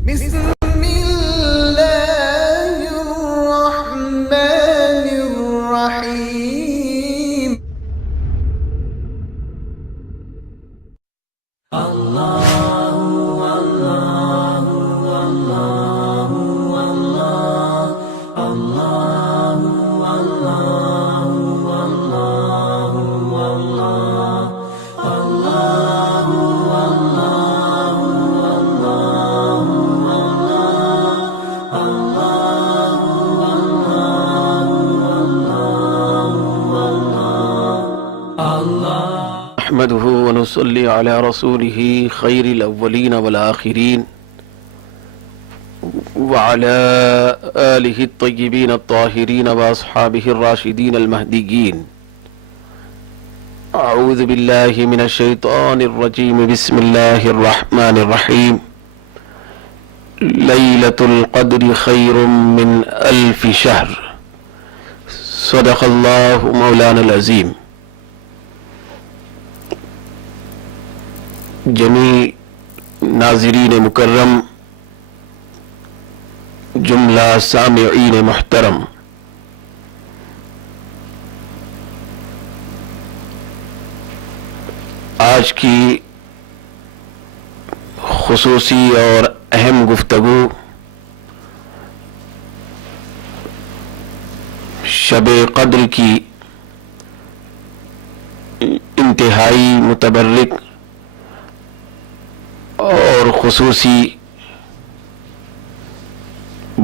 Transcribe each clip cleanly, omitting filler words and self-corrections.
بسم الله الرحمن الرحيم. نحمده ونصلي على رسوله خير الأولين والآخرين وعلى آله الطيبين الطاهرين وأصحابه الراشدين المهديين. أعوذ بالله من الشيطان الرجيم. بسم الله الرحمن الرحيم. ليلة القدر خير من 1000 شهر. صدق الله مولانا العظيم. جمیع ناظرین مکرم، جملہ سامعین محترم، آج کی خصوصی اور اہم گفتگو شب قدر کی انتہائی متبرک اور خصوصی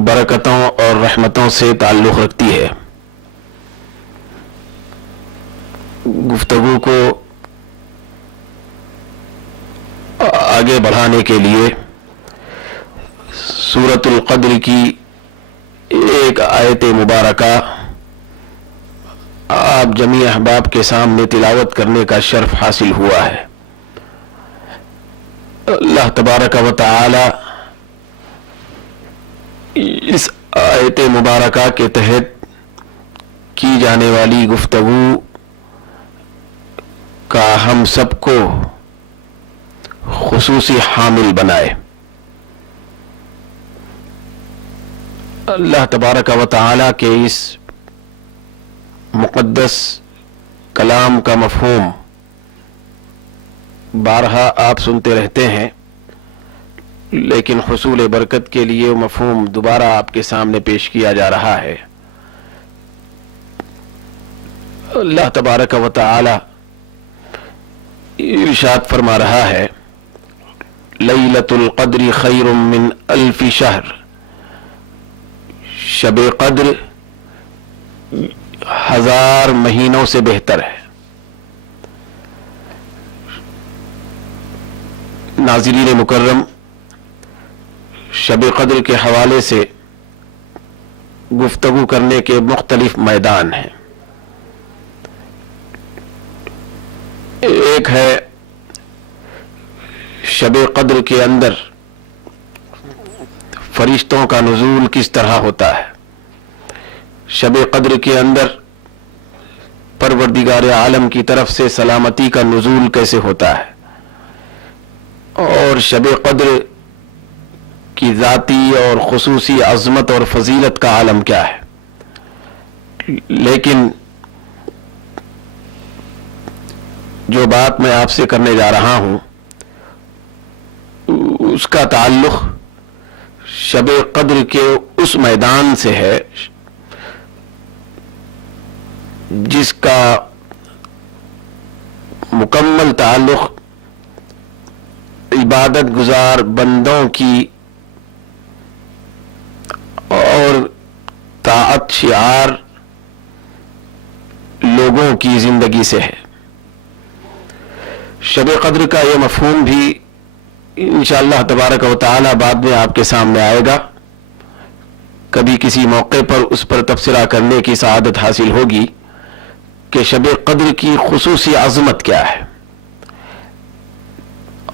برکتوں اور رحمتوں سے تعلق رکھتی ہے. گفتگو کو آگے بڑھانے کے لیے سورۃ القدر کی ایک آیت مبارکہ آپ جمیع احباب کے سامنے تلاوت کرنے کا شرف حاصل ہوا ہے. اللہ تبارک و تعالی اس آیت مبارکہ کے تحت کی جانے والی گفتگو کا ہم سب کو خصوصی حامل بنائے. اللہ تبارک و تعالی کے اس مقدس کلام کا مفہوم بارہا آپ سنتے رہتے ہیں، لیکن حصول برکت کے لیے مفہوم دوبارہ آپ کے سامنے پیش کیا جا رہا ہے. اللہ تبارک و تعالی ارشاد فرما رہا ہے: لیلۃ القدر خیر من 1000 شہر. شب قدر 1000 مہینوں سے بہتر ہے. ناظرین مکرم، شب قدر کے حوالے سے گفتگو کرنے کے مختلف میدان ہیں. ایک ہے شب قدر کے اندر فرشتوں کا نزول کس طرح ہوتا ہے. شب قدر کے اندر پروردگار عالم کی طرف سے سلامتی کا نزول کیسے ہوتا ہے، اور شب قدر کی ذاتی اور خصوصی عظمت اور فضیلت کا عالم کیا ہے. لیکن جو بات میں آپ سے کرنے جا رہا ہوں اس کا تعلق شب قدر کے اس میدان سے ہے جس کا مکمل تعلق عبادت گزار بندوں کی اور طاعت شعار لوگوں کی زندگی سے ہے. شب قدر کا یہ مفہوم بھی انشاءاللہ تبارک و تعالی بعد میں آپ کے سامنے آئے گا. کبھی کسی موقع پر اس پر تبصرہ کرنے کی سعادت حاصل ہوگی کہ شب قدر کی خصوصی عظمت کیا ہے،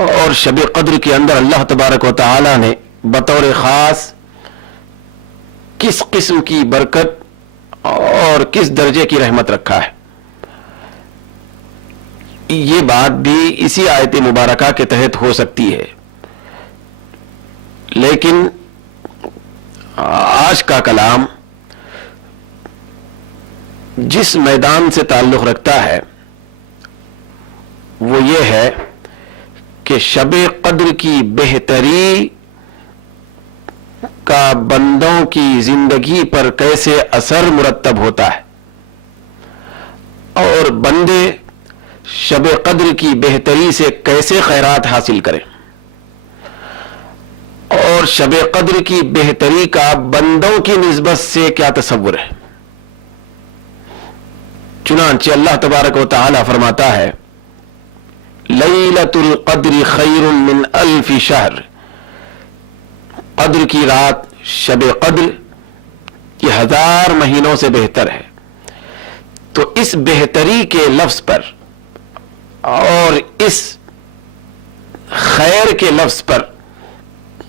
اور شب قدر کے اندر اللہ تبارک و تعالی نے بطور خاص کس قسم کی برکت اور کس درجے کی رحمت رکھا ہے. یہ بات بھی اسی آیت مبارکہ کے تحت ہو سکتی ہے، لیکن آج کا کلام جس میدان سے تعلق رکھتا ہے وہ یہ ہے کہ شب قدر کی بہتری کا بندوں کی زندگی پر کیسے اثر مرتب ہوتا ہے اور بندے شب قدر کی بہتری سے کیسے خیرات حاصل کریں اور شب قدر کی بہتری کا بندوں کی نسبت سے کیا تصور ہے. چنانچہ اللہ تبارک و تعالی فرماتا ہے لیلۃ القدر خیر من الف شہر. قدر کی رات شب قدر یہ 1000 مہینوں سے بہتر ہے. تو اس بہتری کے لفظ پر اور اس خیر کے لفظ پر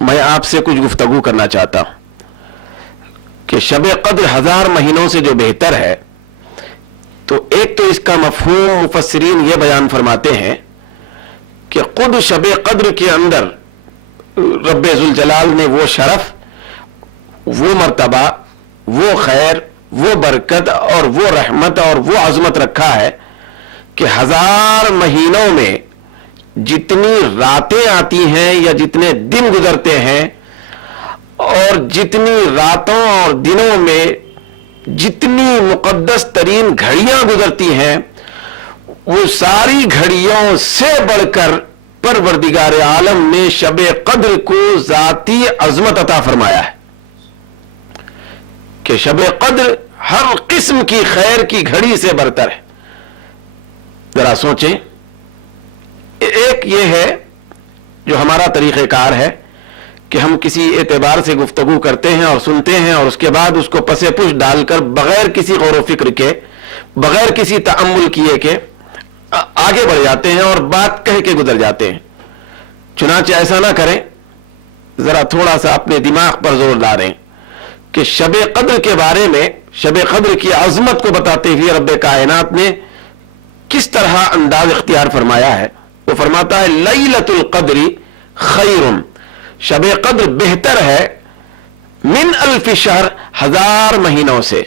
میں آپ سے کچھ گفتگو کرنا چاہتا ہوں کہ شب قدر 1000 مہینوں سے جو بہتر ہے. تو ایک تو اس کا مفہوم مفسرین یہ بیان فرماتے ہیں کہ خود شب قدر کے اندر رب ذوالجلال نے وہ شرف، وہ مرتبہ، وہ خیر، وہ برکت اور وہ رحمت اور وہ عظمت رکھا ہے کہ 1000 مہینوں میں جتنی راتیں آتی ہیں یا جتنے دن گزرتے ہیں اور جتنی راتوں اور دنوں میں جتنی مقدس ترین گھڑیاں گزرتی ہیں وہ ساری گھڑیوں سے بڑھ کر پروردگار عالم نے شب قدر کو ذاتی عظمت عطا فرمایا ہے کہ شب قدر ہر قسم کی خیر کی گھڑی سے برتر ہے. ذرا سوچیں، ایک یہ ہے جو ہمارا طریقہ کار ہے کہ ہم کسی اعتبار سے گفتگو کرتے ہیں اور سنتے ہیں اور اس کے بعد اس کو پس پش ڈال کر بغیر کسی غور و فکر کے، بغیر کسی تأمل کیے کے آگے بڑھ جاتے ہیں اور بات کہہ کے گزر جاتے ہیں. چنانچہ ایسا نہ کریں، ذرا تھوڑا سا اپنے دماغ پر زور ڈالیں کہ شب قدر کے بارے میں، شب قدر کی عظمت کو بتاتے ہوئے رب کائنات نے کس طرح انداز اختیار فرمایا ہے. وہ فرماتا ہے لیلۃ القدر خیر، شب قدر بہتر ہے من الف شہر، 1000 مہینوں سے.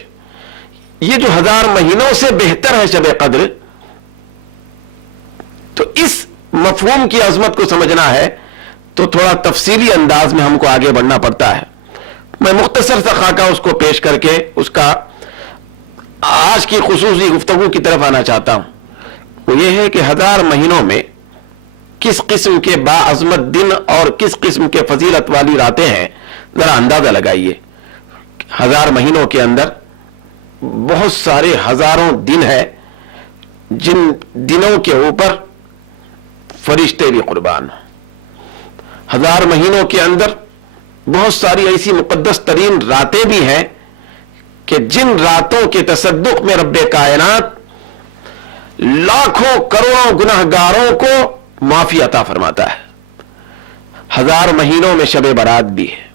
یہ جو 1000 مہینوں سے بہتر ہے شب قدر، تو اس مفہوم کی عظمت کو سمجھنا ہے تو تھوڑا تفصیلی انداز میں ہم کو آگے بڑھنا پڑتا ہے. میں مختصر سا خاکہ اس کو پیش کر کے اس کا آج کی خصوصی گفتگو کی طرف آنا چاہتا ہوں. وہ یہ ہے کہ 1000 مہینوں میں کس قسم کے باعظمت دن اور کس قسم کے فضیلت والی راتیں ہیں. ذرا اندازہ لگائیے. 1000 مہینوں کے اندر بہت سارے ہزاروں دن ہیں جن دنوں کے اوپر فرشتے بھی قربان. 1000 مہینوں کے اندر بہت ساری ایسی مقدس ترین راتیں بھی ہیں کہ جن راتوں کے تصدق میں رب کائنات لاکھوں کروڑوں گناہگاروں کو معافی عطا فرماتا ہے. 1000 مہینوں میں شب برات بھی ہے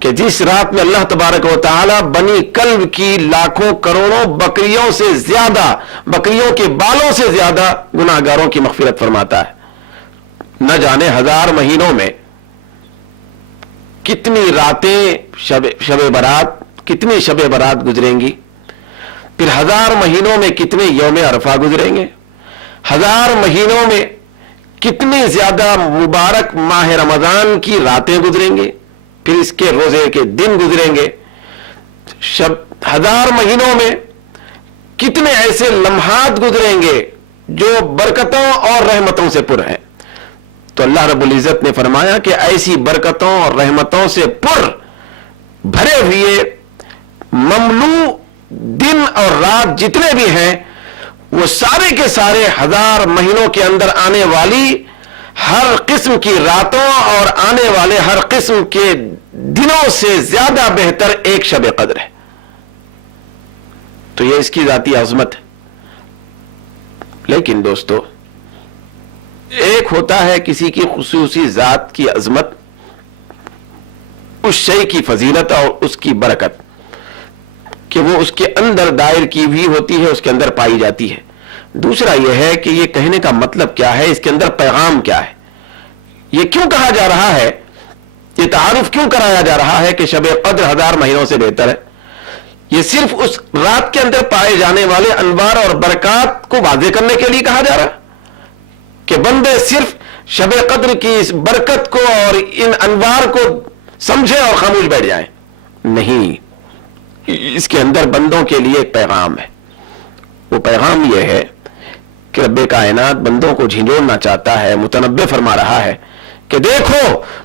کہ جس رات میں اللہ تبارک و تعالی بنی کلب کی لاکھوں کروڑوں بکریوں سے زیادہ، بکریوں کے بالوں سے زیادہ گناہگاروں کی مغفرت فرماتا ہے. نہ جانے 1000 مہینوں میں کتنی راتیں شب برات، کتنی شب برات گزریں گی. پھر 1000 مہینوں میں کتنے یوم عرفہ گزریں گے. 1000 مہینوں میں کتنی زیادہ مبارک ماہ رمضان کی راتیں گزریں گے. پھر اس کے روزے کے دن گزریں گے. 1000 مہینوں میں کتنے ایسے لمحات گزریں گے جو برکتوں اور رحمتوں سے پر ہیں. تو اللہ رب العزت نے فرمایا کہ ایسی برکتوں اور رحمتوں سے پر بھرے ہوئے مملو دن اور رات جتنے بھی ہیں وہ سارے کے سارے 1000 مہینوں کے اندر آنے والی ہر قسم کی راتوں اور آنے والے ہر قسم کے دنوں سے زیادہ بہتر ایک شب قدر ہے. تو یہ اس کی ذاتی عظمت ہے. لیکن دوستو، ایک ہوتا ہے کسی کی خصوصی ذات کی عظمت، اس شے کی فضیلت اور اس کی برکت کہ وہ اس کے اندر دائر کی ہوئی ہوتی ہے، اس کے اندر پائی جاتی ہے. دوسرا یہ ہے کہ یہ کہنے کا مطلب کیا ہے، اس کے اندر پیغام کیا ہے. یہ کیوں کہا جا رہا ہے یہ تعارف کیوں کرایا جا رہا ہے کہ شب قدر 1000 مہینوں سے بہتر ہے؟ یہ صرف اس رات کے اندر پائے جانے والے انوار اور برکات کو واضح کرنے کے لیے کہا جا رہا کہ بندے صرف شب قدر کی اس برکت کو اور ان انوار کو سمجھیں اور خاموش بیٹھ جائیں؟ نہیں، اس کے اندر بندوں کے لیے ایک پیغام ہے. وہ پیغام یہ ہے کہ رب کائنات بندوں کو جھنجھوڑنا چاہتا ہے. متنبع فرما رہا ہے کہ دیکھو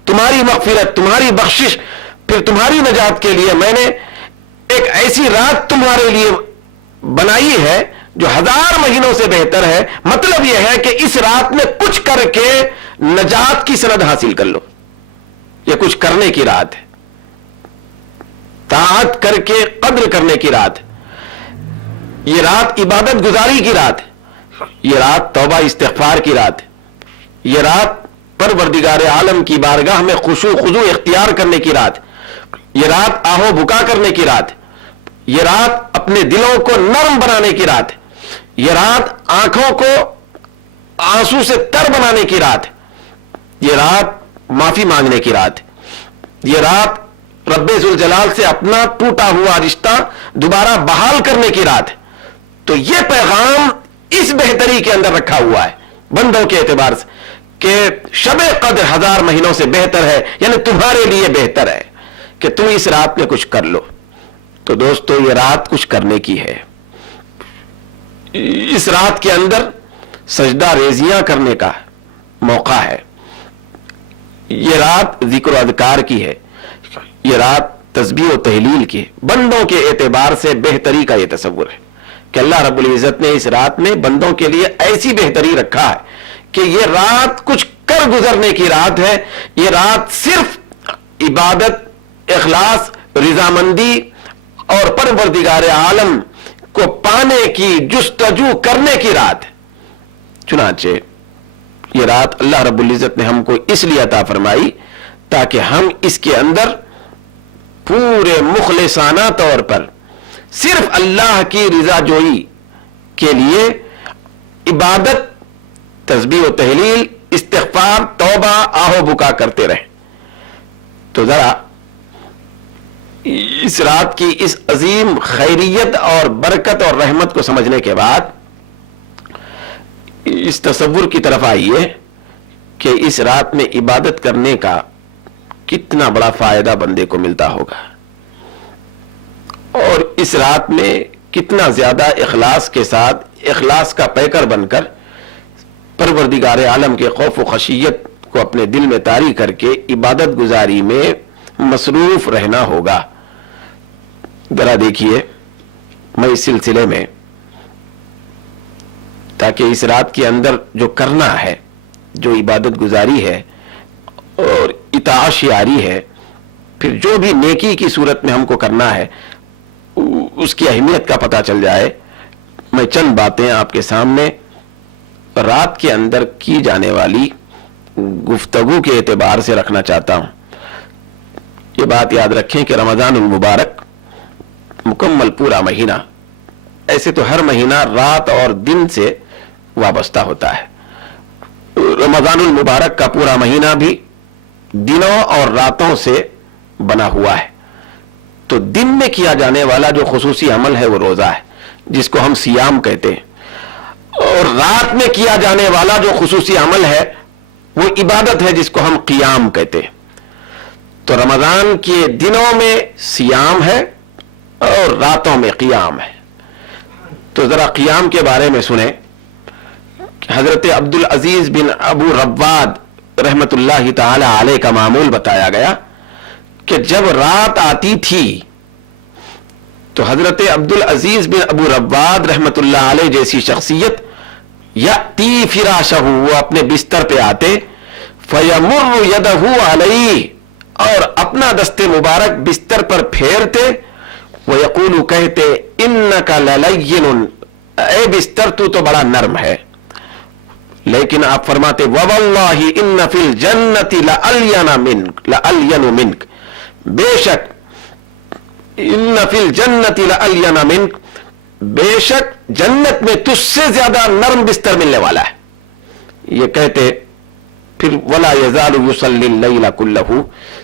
تمہاری مغفرت، تمہاری بخشش، پھر تمہاری نجات کے لیے میں نے ایک ایسی رات تمہارے لیے بنائی ہے جو 1000 مہینوں سے بہتر ہے. مطلب یہ ہے کہ اس رات میں کچھ کر کے نجات کی سند حاصل کر لو. یہ کچھ کرنے کی رات ہے، طاعت کر کے قدر کرنے کی رات ہے. یہ رات عبادت گزاری کی رات ہے. یہ رات توبہ استغفار کی رات ہے. یہ رات پروردگار عالم کی بارگاہ میں خشوع خضوع اختیار کرنے کی رات ہے. یہ رات آہو بکا کرنے کی رات ہے. یہ رات اپنے دلوں کو نرم بنانے کی رات ہے. یہ رات آنکھوں کو آنسو سے تر بنانے کی رات ہے. یہ رات معافی مانگنے کی رات ہے. یہ رات رب ذوالجلال سے اپنا ٹوٹا ہوا رشتہ دوبارہ بحال کرنے کی رات ہے. تو یہ پیغام اس بہتری کے اندر رکھا ہوا ہے بندوں کے اعتبار سے کہ شب قدر 1000 مہینوں سے بہتر ہے، یعنی تمہارے لیے بہتر ہے کہ تم اس رات میں کچھ کر لو. تو دوستو یہ رات کچھ کرنے کی ہے. اس رات کے اندر سجدہ ریزیاں کرنے کا موقع ہے. یہ رات ذکر و اذکار کی ہے. یہ رات تسبیح و تہلیل کی ہے. بندوں کے اعتبار سے بہتری کا یہ تصور ہے کہ اللہ رب العزت نے اس رات میں بندوں کے لیے ایسی بہتری رکھا ہے کہ یہ رات کچھ کر گزرنے کی رات ہے. یہ رات صرف عبادت، اخلاص، رضامندی اور پروردگار عالم کو پانے کی جستجو کرنے کی رات ہے. چنانچہ یہ رات اللہ رب العزت نے ہم کو اس لیے عطا فرمائی تاکہ ہم اس کے اندر پورے مخلصانہ طور پر صرف اللہ کی رضا جوئی کے لیے عبادت، تسبیح و تہلیل، استغفار، توبہ، آہو بکا کرتے رہیں. تو ذرا اس رات کی اس عظیم خیریت اور برکت اور رحمت کو سمجھنے کے بعد اس تصور کی طرف آئیے کہ اس رات میں عبادت کرنے کا کتنا بڑا فائدہ بندے کو ملتا ہوگا، اور اس رات میں کتنا زیادہ اخلاص کے ساتھ، اخلاص کا پیکر بن کر پروردگار عالم کے خوف و خشیت کو اپنے دل میں طاری کر کے عبادت گزاری میں مصروف رہنا ہوگا. ذرا دیکھیے میں اس سلسلے میں، تاکہ اس رات کے اندر جو کرنا ہے، جو عبادت گزاری ہے اور اطاعت شعاری ہے، پھر جو بھی نیکی کی صورت میں ہم کو کرنا ہے اس کی اہمیت کا پتہ چل جائے. میں چند باتیں آپ کے سامنے رات کے اندر کی جانے والی گفتگو کے اعتبار سے رکھنا چاہتا ہوں. یہ بات یاد رکھیں کہ رمضان المبارک مکمل پورا مہینہ، ایسے تو ہر مہینہ رات اور دن سے وابستہ ہوتا ہے، رمضان المبارک کا پورا مہینہ بھی دنوں اور راتوں سے بنا ہوا ہے. تو دن میں کیا جانے والا جو خصوصی عمل ہے وہ روزہ ہے، جس کو ہم سیام کہتے ہیں، اور رات میں کیا جانے والا جو خصوصی عمل ہے وہ عبادت ہے، جس کو ہم قیام کہتے ہیں. تو رمضان کے دنوں میں سیام ہے اور راتوں میں قیام ہے. تو ذرا قیام کے بارے میں سنیں. حضرت عبدالعزیز بن ابو رواد رحمت اللہ تعالی علیہ کا معمول بتایا گیا کہ جب رات آتی تھی تو حضرت عبدالعزیز بن ابو رواد رحمت اللہ علیہ جیسی شخصیت یأتی فراشہ، وہ اپنے بستر پہ آتے، فیمر یدہ علیہ، اور اپنا دست مبارک بستر پر پھیرتے، ویقول، کہتے، انک للین، اے بستر تو بڑا نرم ہے. لیکن آپ فرماتے وواللہ ان فی الجنت لألین منک، بے شک ان فی الجنت لألین منک، بے شک جنت میں تجھ سے زیادہ نرم بستر ملنے والا ہے. یہ کہتے پھر ولا یزال یصلی اللیل کلہ،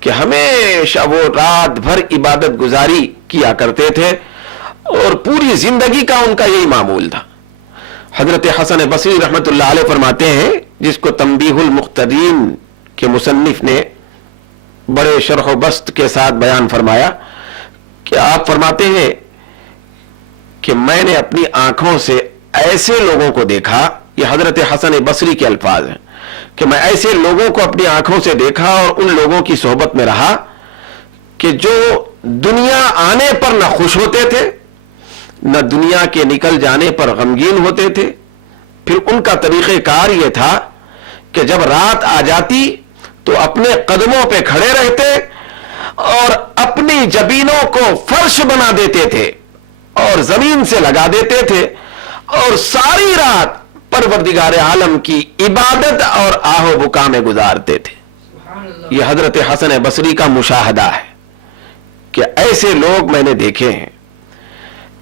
کہ ہمیشہ وہ رات بھر عبادت گزاری کیا کرتے تھے اور پوری زندگی کا ان کا یہی معمول تھا. حضرت حسن بصری رحمت اللہ علیہ فرماتے ہیں, جس کو تنبیہ المقتدین کے مصنف نے بڑے شرح و بسط کے ساتھ بیان فرمایا, کہ آپ فرماتے ہیں کہ میں نے اپنی آنکھوں سے ایسے لوگوں کو دیکھا, یہ حضرت حسن بصری کے الفاظ ہیں, کہ میں ایسے لوگوں کو اپنی آنکھوں سے دیکھا اور ان لوگوں کی صحبت میں رہا کہ جو دنیا آنے پر نہ خوش ہوتے تھے, نہ دنیا کے نکل جانے پر غمگین ہوتے تھے. پھر ان کا طریقہ کار یہ تھا کہ جب رات آ جاتی تو اپنے قدموں پہ کھڑے رہتے اور اپنی جبینوں کو فرش بنا دیتے تھے اور زمین سے لگا دیتے تھے اور ساری رات پروردگار عالم کی عبادت اور آہ و بکا میں گزارتے تھے. یہ حضرت حسن بصری کا مشاہدہ ہے کہ ایسے لوگ میں نے دیکھے ہیں.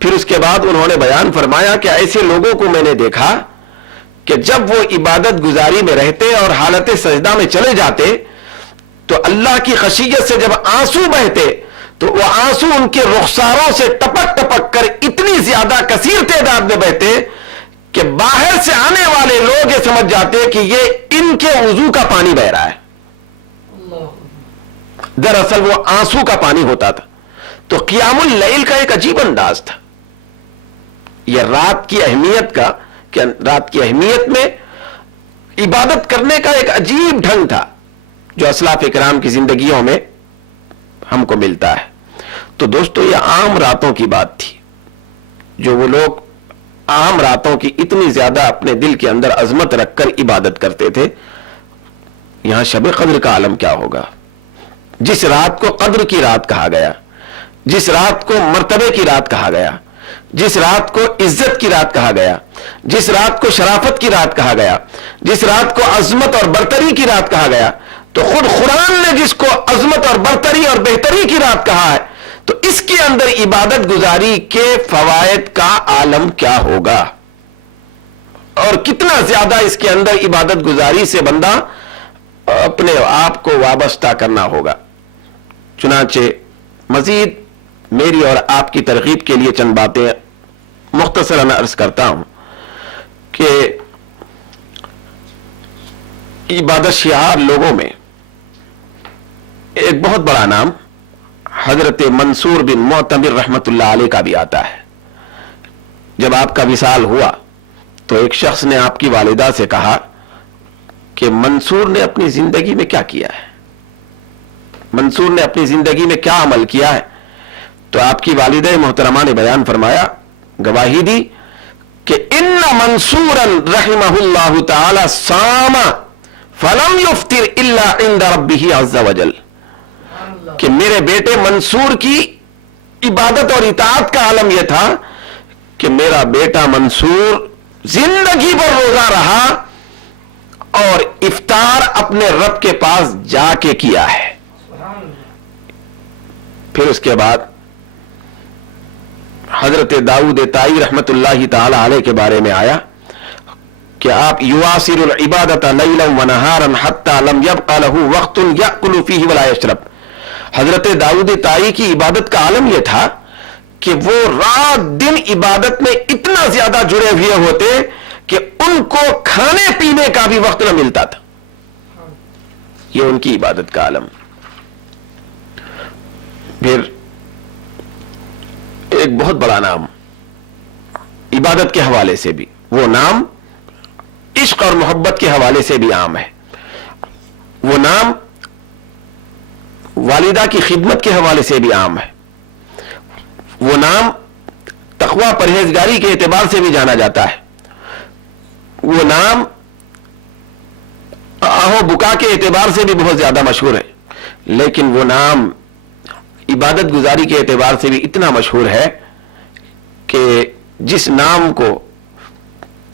پھر اس کے بعد انہوں نے بیان فرمایا کہ ایسے لوگوں کو میں نے دیکھا کہ جب وہ عبادت گزاری میں رہتے اور حالت سجدہ میں چلے جاتے تو اللہ کی خشیت سے جب آنسو بہتے تو وہ آنسو ان کے رخساروں سے ٹپک ٹپک کر اتنی زیادہ کثیر تعداد میں بہتے کہ باہر سے آنے والے لوگ یہ سمجھ جاتے کہ یہ ان کے وضو کا پانی بہ رہا ہے. دراصل وہ آنسو کا پانی ہوتا تھا. تو قیام اللیل کا ایک عجیب انداز تھا. یہ رات کی اہمیت کا, کہ رات کی اہمیت میں عبادت کرنے کا ایک عجیب ڈھنگ تھا جو اسلاف اکرام کی زندگیوں میں ہم کو ملتا ہے. تو دوستو یہ عام راتوں کی بات تھی, جو وہ لوگ عام راتوں کی اتنی زیادہ اپنے دل کے اندر عظمت رکھ کر عبادت کرتے تھے. یہاں شب قدر کا عالم کیا ہوگا, جس رات کو قدر کی رات کہا گیا, جس رات کو مرتبے کی رات کہا گیا, جس رات کو عزت کی رات کہا گیا, جس رات کو شرافت کی رات کہا گیا, جس رات کو عظمت اور برتری کی رات کہا گیا. تو خود قرآن نے جس کو عظمت اور برتری اور بہتری کی رات کہا ہے, تو اس کے اندر عبادت گزاری کے فوائد کا عالم کیا ہوگا اور کتنا زیادہ اس کے اندر عبادت گزاری سے بندہ اپنے آپ کو وابستہ کرنا ہوگا. چنانچہ مزید میری اور آپ کی ترغیب کے لیے چند باتیں مختصراً عرض کرتا ہوں کہ عبادت شعار لوگوں میں ایک بہت بڑا نام حضرت منصور بن معتمر رحمت اللہ علیہ کا بھی آتا ہے. جب آپ کا وصال ہوا تو ایک شخص نے آپ کی والدہ سے کہا کہ منصور نے اپنی زندگی میں کیا کیا ہے, منصور نے اپنی زندگی میں کیا عمل کیا ہے. تو آپ کی والدہ محترمہ نے بیان فرمایا, گواہی دی کہ ان منصورا رحمہ اللہ تعالی صام فلم یفطر الا عند ربہ عز وجل, کہ میرے بیٹے منصور کی عبادت اور اطاعت کا عالم یہ تھا کہ میرا بیٹا منصور زندگی پر روزہ رہا اور افطار اپنے رب کے پاس جا کے کیا ہے. پھر اس کے بعد حضرت داؤد طائی رحمت اللہ تعالی علیہ کے بارے میں آیا کہ آپ یواصل العبادت لیلا ونہارا حتی لم یبق له وقت یأکل فیہ ولا یشرب. حضرت داؤد طائی کی عبادت کا عالم یہ تھا کہ وہ رات دن عبادت میں اتنا زیادہ جڑے ہوئے ہوتے کہ ان کو کھانے پینے کا بھی وقت نہ ملتا تھا. یہ ان کی عبادت کا عالم. پھر ایک بہت بڑا نام عبادت کے حوالے سے بھی, وہ نام عشق اور محبت کے حوالے سے بھی عام ہے. وہ نام والدہ کی خدمت کے حوالے سے بھی عام ہے. وہ نام تقوی پرہیزگاری کے اعتبار سے بھی جانا جاتا ہے. وہ نام آہو بکا کے اعتبار سے بھی بہت زیادہ مشہور ہے. لیکن وہ نام عبادت گزاری کے اعتبار سے بھی اتنا مشہور ہے کہ جس نام کو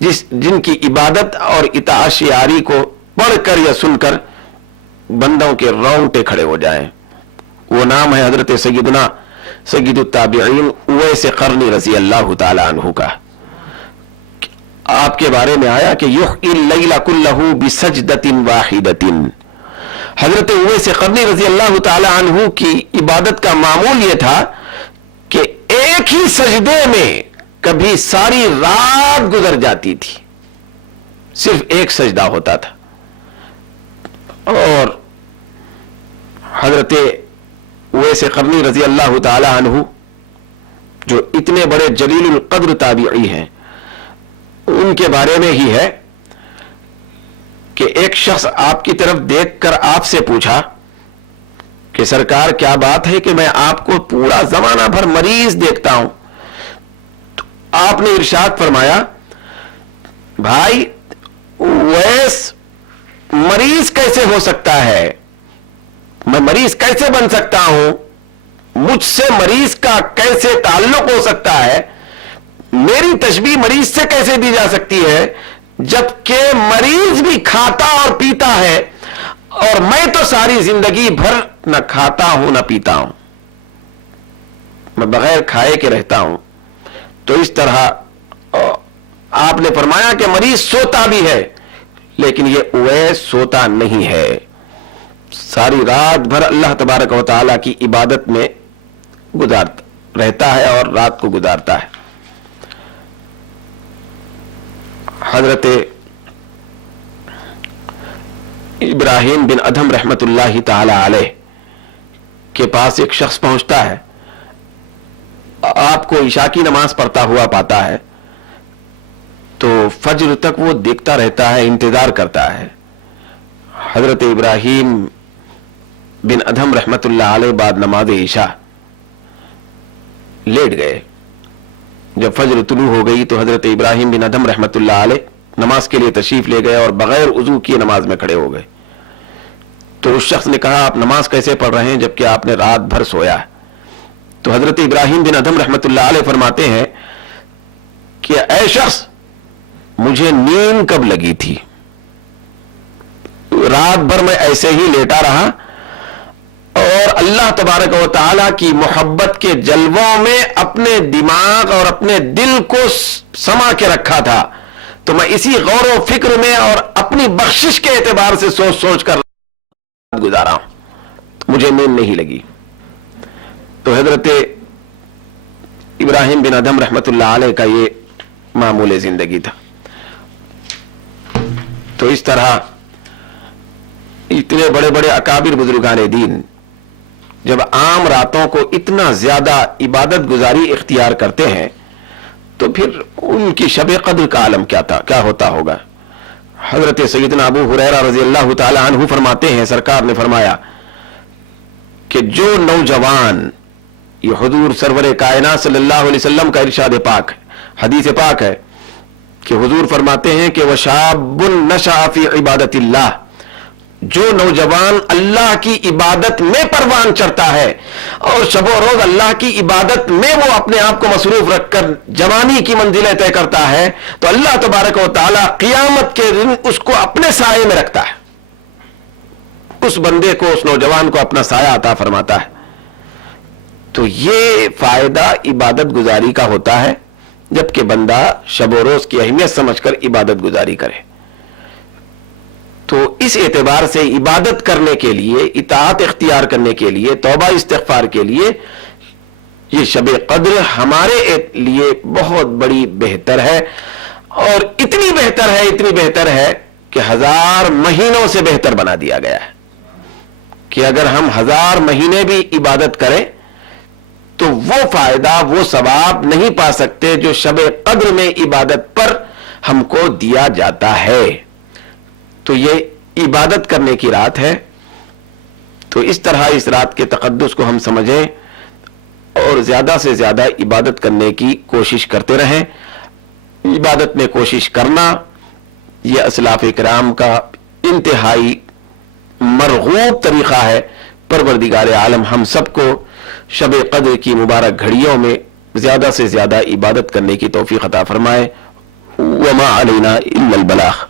جن کی عبادت اور اطاعت شعاری کو پڑھ کر یا سن کر بندوں کے رونگٹے کھڑے ہو جائیں, وہ نام ہے حضرت سیدنا سید التابعین اویس قرنی رضی اللہ تعالی عنہ کا. آپ کے بارے میں آیا کہ یحیی اللیل کلہ بسجدۃ واحدۃ, حضرت اویس قرنی رضی اللہ تعالی عنہ کی عبادت کا معمول یہ تھا کہ ایک ہی سجدے میں کبھی ساری رات گزر جاتی تھی، صرف ایک سجدہ ہوتا تھا. اور حضرت اویس قرنی رضی اللہ تعالی عنہ جو اتنے بڑے جلیل القدر تابعی ہیں، ان کے بارے میں ہی ہے کہ ایک شخص آپ کی طرف دیکھ کر آپ سے پوچھا کہ سرکار کیا بات ہے کہ میں آپ کو پورا زمانہ بھر مریض دیکھتا ہوں. تو آپ نے ارشاد فرمایا بھائی اویس مریض کیسے ہو سکتا ہے، میں مریض کیسے بن سکتا ہوں، مجھ سے مریض کا کیسے تعلق ہو سکتا ہے، میری تشبیہ مریض سے کیسے دی جا سکتی ہے جبکہ مریض بھی کھاتا اور پیتا ہے اور میں تو ساری زندگی بھر نہ کھاتا ہوں نہ پیتا ہوں، میں بغیر کھائے کے رہتا ہوں. تو اس طرح آپ نے فرمایا کہ مریض سوتا بھی ہے لیکن یہ اویس سوتا نہیں ہے، ساری رات بھر اللہ تبارک و تعالیٰ کی عبادت میں گزارتا رہتا ہے اور رات کو گزارتا ہے. حضرت ابراہیم بن ادھم رحمت اللہ تعالی علیہ کے پاس ایک شخص پہنچتا ہے، آپ کو عشاء کی نماز پڑھتا ہوا پاتا ہے، تو فجر تک وہ دیکھتا رہتا ہے، انتظار کرتا ہے. حضرت ابراہیم بن ادھم رحمت اللہ علیہ بعد نماز عشاء لیٹ گئے. جب فجر طلوع ہو گئی تو حضرت ابراہیم بن ادھم رحمت اللہ علیہ نماز کے لیے تشریف لے گئے اور بغیر وضو کیے نماز میں کھڑے ہو گئے. تو اس شخص نے کہا آپ نماز کیسے پڑھ رہے ہیں جبکہ آپ نے رات بھر سویا ہے؟ تو حضرت ابراہیم بن ادھم رحمت اللہ علیہ فرماتے ہیں کہ اے شخص مجھے نیند کب لگی تھی، رات بھر میں ایسے ہی لیٹا رہا اور اللہ تبارک و تعالیٰ کی محبت کے جلووں میں اپنے دماغ اور اپنے دل کو سما کے رکھا تھا، تو میں اسی غور و فکر میں اور اپنی بخشش کے اعتبار سے سوچ سوچ کر گزارا ہوں، مجھے نیند نہیں لگی. تو حضرت ابراہیم بن ادھم رحمت اللہ علیہ کا یہ معمول زندگی تھا. تو اس طرح اتنے بڑے بڑے اکابر بزرگان دین جب عام راتوں کو اتنا زیادہ عبادت گزاری اختیار کرتے ہیں تو پھر ان کی شب قدر کا عالم کیا ہوتا ہوگا. حضرت سیدنا ابو ہریرہ رضی اللہ تعالی عنہ فرماتے ہیں سرکار نے فرمایا کہ جو نوجوان، یہ حضور سرور کائنات صلی اللہ علیہ وسلم کا ارشاد پاک حدیث پاک ہے کہ حضور فرماتے ہیں کہ وَشَابٌ نَشَأَ فِي عِبَادَةِ اللَّهِ، جو نوجوان اللہ کی عبادت میں پروان چڑھتا ہے اور شب و روز اللہ کی عبادت میں وہ اپنے آپ کو مصروف رکھ کر جوانی کی منزلیں طے کرتا ہے تو اللہ تبارک و تعالی قیامت کے دن اس کو اپنے سائے میں رکھتا ہے، اس بندے کو، اس نوجوان کو اپنا سایہ عطا فرماتا ہے. تو یہ فائدہ عبادت گزاری کا ہوتا ہے جبکہ بندہ شب و روز کی اہمیت سمجھ کر عبادت گزاری کرے. تو اس اعتبار سے عبادت کرنے کے لیے، اطاعت اختیار کرنے کے لیے، توبہ استغفار کے لیے یہ شب قدر ہمارے لیے بہت بڑی بہتر ہے، اور اتنی بہتر ہے کہ 1000 مہینوں سے بہتر بنا دیا گیا ہے کہ اگر ہم 1000 مہینے بھی عبادت کریں تو وہ فائدہ، وہ ثواب نہیں پا سکتے جو شب قدر میں عبادت پر ہم کو دیا جاتا ہے. تو یہ عبادت کرنے کی رات ہے، تو اس طرح اس رات کے تقدس کو ہم سمجھیں اور زیادہ سے زیادہ عبادت کرنے کی کوشش کرتے رہیں. عبادت میں کوشش کرنا یہ اسلاف کرام کا انتہائی مرغوب طریقہ ہے. پروردگار عالم ہم سب کو شب قدر کی مبارک گھڑیوں میں زیادہ سے زیادہ عبادت کرنے کی توفیق عطا فرمائے. وما علینا الا البلاغ.